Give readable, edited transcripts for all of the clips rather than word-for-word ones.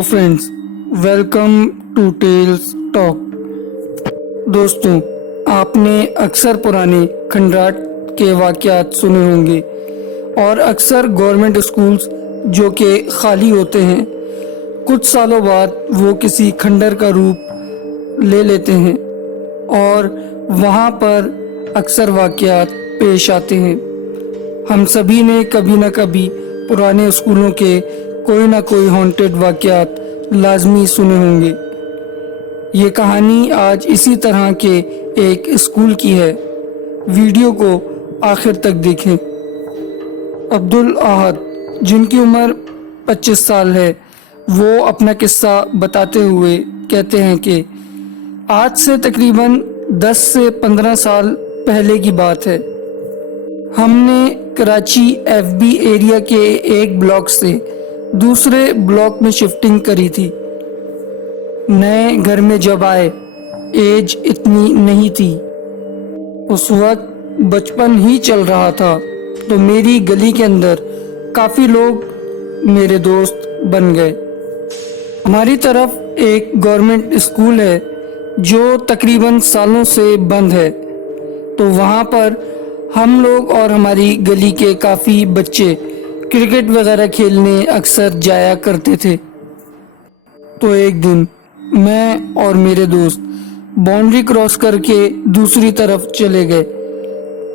Hello friends, welcome to Tales Talk. दोस्तों, आपने अक्सर पुराने खंडराट के वाक़यात सुने होंगे और अक्सर गवर्नमेंट स्कूल्स जो कि खाली होते हैं, कुछ सालों बाद वो किसी खंडर का रूप ले लेते हैं और वहाँ पर अक्सर वाक़यात पेश आते हैं। हम सभी ने कभी न कभी पुराने स्कूलों के कोई ना कोई हॉन्टेड वाक़यात लाजमी सुने होंगे। ये कहानी आज इसी तरह के एक स्कूल की है। वीडियो को आखिर तक देखें। अब्दुल अहद, जिनकी उम्र 25 साल है, वो अपना किस्सा बताते हुए कहते हैं कि आज से तकरीबन 10 से 15 साल पहले की बात है। हमने कराची एफबी एरिया के एक ब्लॉक से दूसरे ब्लॉक में शिफ्टिंग करी थी। नए घर में जब आए, एज इतनी नहीं थी, उस वक्त बचपन ही चल रहा था, तो मेरी गली के अंदर काफ़ी लोग मेरे दोस्त बन गए। हमारी तरफ एक गवर्नमेंट स्कूल है जो तकरीबन सालों से बंद है, तो वहाँ पर हम लोग और हमारी गली के काफ़ी बच्चे क्रिकेट वगैरह खेलने अक्सर जाया करते थे। तो एक दिन मैं और मेरे दोस्त बाउंड्री क्रॉस करके दूसरी तरफ चले गए,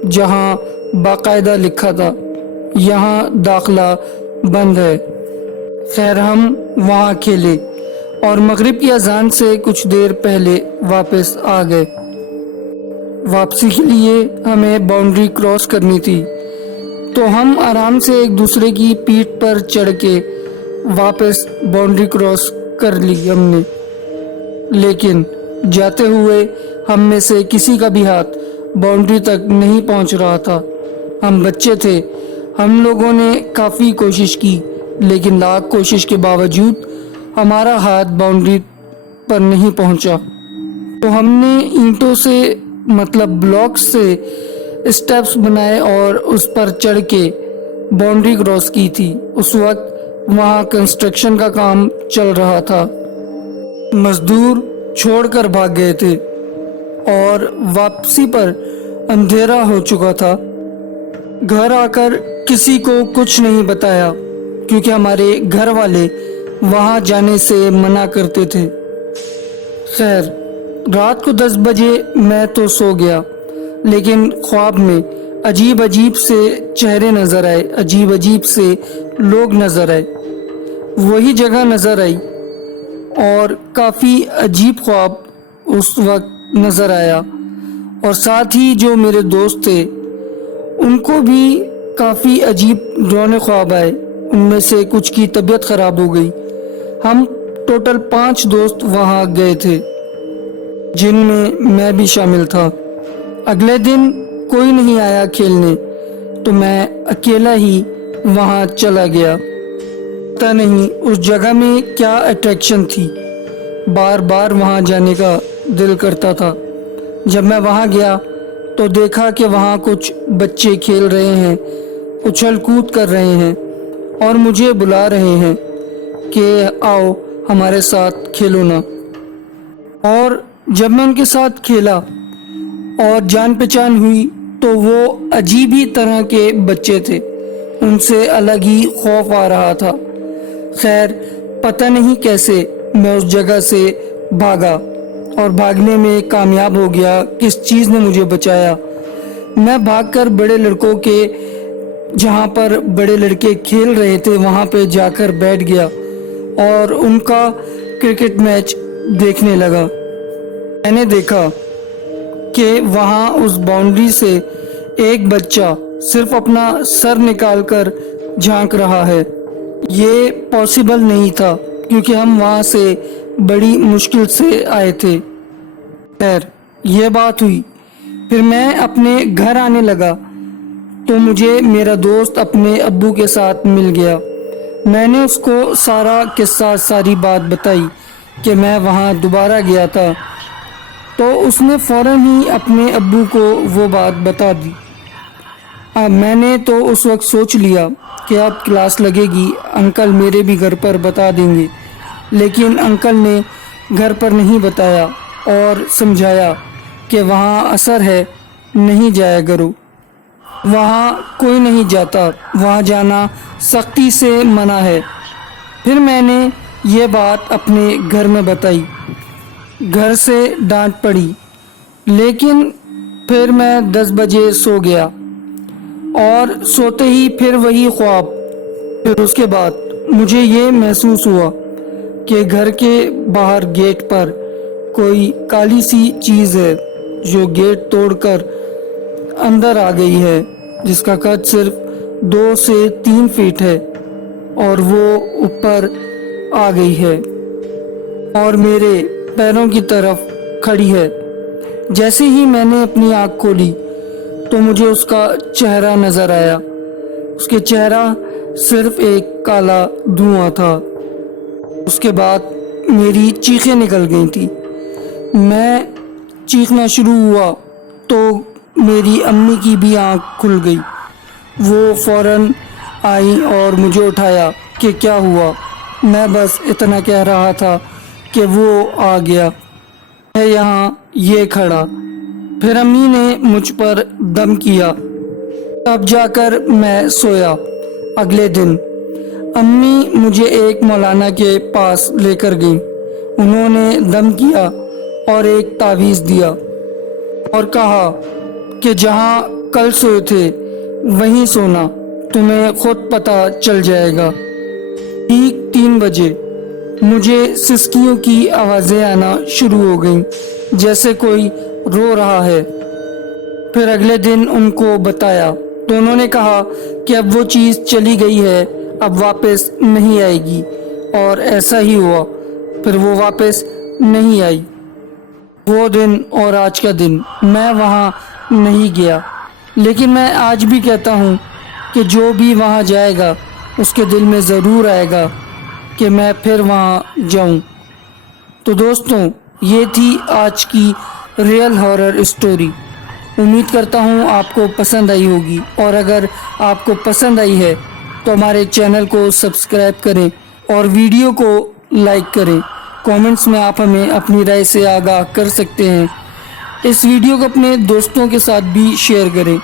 जहाँ बाकायदा लिखा था यहाँ दाखला बंद है। खैर, हम वहाँ खेले और मगरिब की अजान से कुछ देर पहले वापस आ गए। वापसी के लिए हमें बाउंड्री क्रॉस करनी थी, तो हम आराम से एक दूसरे की पीठ पर चढ़ के वापस बाउंड्री क्रॉस कर ली हमने। लेकिन जाते हुए हम में से किसी का भी हाथ बाउंड्री तक नहीं पहुंच रहा था। हम बच्चे थे, हम लोगों ने काफ़ी कोशिश की, लेकिन लाख कोशिश के बावजूद हमारा हाथ बाउंड्री पर नहीं पहुंचा। तो हमने ईंटों से मतलब ब्लॉक से स्टेप्स बनाए और उस पर चढ़ के बाउंड्री क्रॉस की थी। उस वक्त वहाँ कंस्ट्रक्शन का काम चल रहा था। मजदूर छोड़कर भाग गए थे और वापसी पर अंधेरा हो चुका था। घर आकर किसी को कुछ नहीं बताया, क्योंकि हमारे घर वाले वहाँ जाने से मना करते थे। खैर, रात को 10 बजे मैं तो सो गया, लेकिन ख्वाब में अजीब अजीब से चेहरे नज़र आए, अजीब अजीब से लोग नज़र आए, वही जगह नज़र आई और काफ़ी अजीब ख्वाब उस वक्त नज़र आया। और साथ ही जो मेरे दोस्त थे, उनको भी काफ़ी अजीब डरावने ख्वाब आए। उनमें से कुछ की तबीयत ख़राब हो गई। हम टोटल 5 दोस्त वहाँ गए थे, जिनमें मैं भी शामिल था। अगले दिन कोई नहीं आया खेलने, तो मैं अकेला ही वहाँ चला गया। पता नहीं उस जगह में क्या अट्रैक्शन थी, बार बार वहाँ जाने का दिल करता था। जब मैं वहाँ गया तो देखा कि वहाँ कुछ बच्चे खेल रहे हैं, उछल कूद कर रहे हैं और मुझे बुला रहे हैं कि आओ हमारे साथ खेलो ना। और जब मैं उनके साथ खेला और जान पहचान हुई, तो वो अजीब ही तरह के बच्चे थे, उनसे अलग ही खौफ आ रहा था। खैर, पता नहीं कैसे मैं उस जगह से भागा और भागने में कामयाब हो गया। किस चीज़ ने मुझे बचाया? मैं भागकर बड़े लड़कों के, जहाँ पर बड़े लड़के खेल रहे थे, वहाँ पे जाकर बैठ गया और उनका क्रिकेट मैच देखने लगा। मैंने देखा कि वहाँ उस बाउंड्री से एक बच्चा सिर्फ अपना सर निकालकर झांक रहा है। ये पॉसिबल नहीं था, क्योंकि हम वहाँ से बड़ी मुश्किल से आए थे। खैर, ये बात हुई। फिर मैं अपने घर आने लगा, तो मुझे मेरा दोस्त अपने अब्बू के साथ मिल गया। मैंने उसको सारा किस्सा, सारी बात बताई कि मैं वहाँ दोबारा गया था, तो उसने फ़ौरन ही अपने अब्बू को वो बात बता दी। अब मैंने तो उस वक्त सोच लिया कि अब क्लास लगेगी, अंकल मेरे भी घर पर बता देंगे, لیکن انکل نے گھر پر نہیں بتایا اور سمجھایا کہ وہاں اثر ہے، نہیں جایا کرو، وہاں کوئی نہیں جاتا، وہاں جانا سختی سے منع ہے۔ پھر میں نے یہ بات اپنے گھر میں بتائی، گھر سے ڈانٹ پڑی، لیکن پھر میں 10 بجے سو گیا اور سوتے ہی پھر وہی خواب۔ پھر اس کے بعد مجھے یہ محسوس ہوا کہ گھر کے باہر گیٹ پر کوئی کالی سی چیز ہے جو گیٹ توڑ کر اندر آ گئی ہے، جس کا قد صرف 2 سے 3 فٹ ہے، اور وہ اوپر آ گئی ہے اور میرے پیروں کی طرف کھڑی ہے۔ جیسے ہی میں نے اپنی آنکھ کھولی تو مجھے اس کا چہرہ نظر آیا۔ اس کے چہرہ صرف ایک کالا دھواں تھا۔ اس کے بعد میری چیخیں نکل گئی تھی۔ میں چیخنا شروع ہوا تو میری امی کی بھی آنکھ کھل گئی۔ وہ فوراً آئی اور مجھے اٹھایا کہ کیا ہوا۔ میں بس اتنا کہہ رہا تھا کہ وہ آ گیا ہے یہاں یہ کھڑا۔ پھر امی نے مجھ پر دم کیا، تب جا کر میں سویا۔ اگلے دن امی مجھے ایک مولانا کے پاس لے کر گئی۔ انہوں نے دم کیا اور ایک تعویذ دیا اور کہا کہ جہاں کل سوئے تھے وہیں سونا، تمہیں خود پتہ چل جائے گا۔ ٹھیک 3 بجے مجھے سسکیوں کی آوازیں آنا شروع ہو گئیں، جیسے کوئی رو رہا ہے۔ پھر اگلے دن ان کو بتایا تو انہوں نے کہا کہ اب وہ چیز چلی گئی ہے، اب واپس نہیں آئے گی، اور ایسا ہی ہوا۔ پھر وہ واپس نہیں آئی۔ وہ دن اور آج کا دن میں وہاں نہیں گیا، لیکن میں آج بھی کہتا ہوں کہ جو بھی وہاں جائے گا اس کے دل میں ضرور آئے گا کہ میں پھر وہاں جاؤں۔ تو دوستوں، یہ تھی آج کی ریئل ہارر اسٹوری۔ امید کرتا ہوں آپ کو پسند آئی ہوگی، اور اگر آپ کو پسند آئی ہے تو ہمارے چینل کو سبسکرائب کریں اور ویڈیو کو لائک کریں۔ کامنٹس میں آپ ہمیں اپنی رائے سے آگاہ کر سکتے ہیں۔ اس ویڈیو کو اپنے دوستوں کے ساتھ بھی شیئر کریں۔